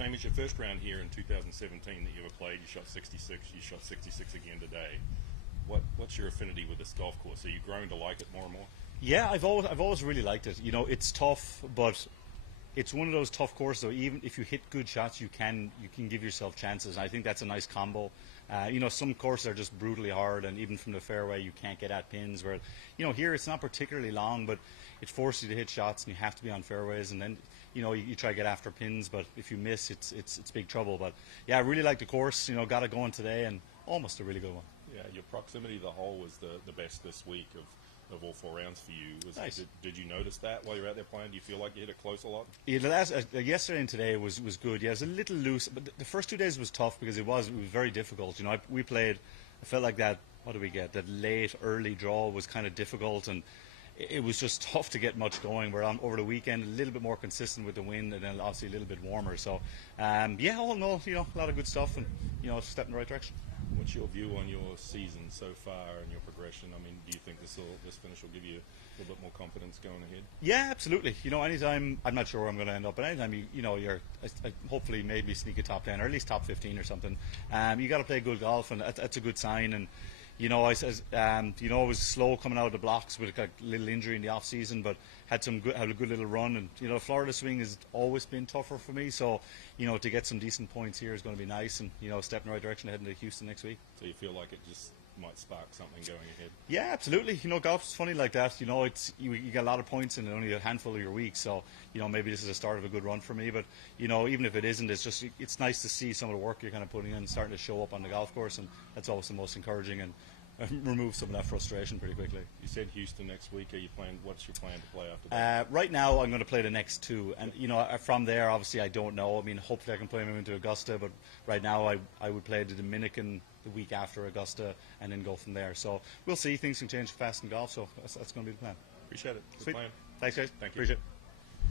Seamus, your first round here in 2017 that you ever played, you shot 66. You shot 66 again today. What's your affinity with this golf course? Are you growing to like it more and more? Yeah, I've always really liked it. You know, it's tough, but it's one of those tough courses. So even if you hit good shots, you can give yourself chances. And I think that's a nice combo. You know, some courses are just brutally hard, and even from the fairway, you can't get at pins. Where, you know, here it's not particularly long, but it forces you to hit shots, and you have to be on fairways. And then, you know, you try to get after pins, but if you miss, it's big trouble. But yeah, I really like the course. You know, got it going today, and almost a really good one. Yeah, your proximity to the hole was the best this week of all 4 rounds for you. Nice. Did you notice that while you were out there playing? Do you feel like you hit it close a lot? Yeah, yesterday and today was good. Yeah, it was a little loose, but the first 2 days was tough because it was very difficult. You know, we played. I felt like that. What did we get? That late early draw was kind of difficult, and it was just tough to get much going. We're on over the weekend a little bit more consistent with the wind, and then obviously a little bit warmer. So yeah, all in all, you know, a lot of good stuff, and you know, a step in the right direction. What's your view on your season so far and your progression? I mean, do you think this finish will give you a little bit more confidence going ahead? Yeah, absolutely. You know, anytime, I'm not sure where I'm going to end up, but anytime you know, you're hopefully maybe sneak a top 10 or at least top 15 or something. You got to play good golf, and that's a good sign. And you know, I was slow coming out of the blocks with a little injury in the off season, but had a good little run. And you know, Florida swing has always been tougher for me, so you know, to get some decent points here is going to be nice, and you know, step in the right direction heading to Houston next week. So you feel like it just might spark something going ahead? Yeah, absolutely. You know, golf's funny like that. You know, you get a lot of points in only a handful of your weeks, so you know, maybe this is the start of a good run for me. But you know, even if it isn't, it's nice to see some of the work you're kind of putting in starting to show up on the golf course, and that's always the most encouraging, and remove some of that frustration pretty quickly. You said Houston next week. What's your plan to play after that? Right now, I'm going to play the next 2, and you know, from there, obviously, I don't know. I mean, hopefully, I can play them into Augusta, but right now, I would play the Dominican the week after Augusta, and then go from there. So we'll see. Things can change fast in golf, so that's going to be the plan. Appreciate it. Sweet. Good plan. Thanks, guys. Thank you. Appreciate it.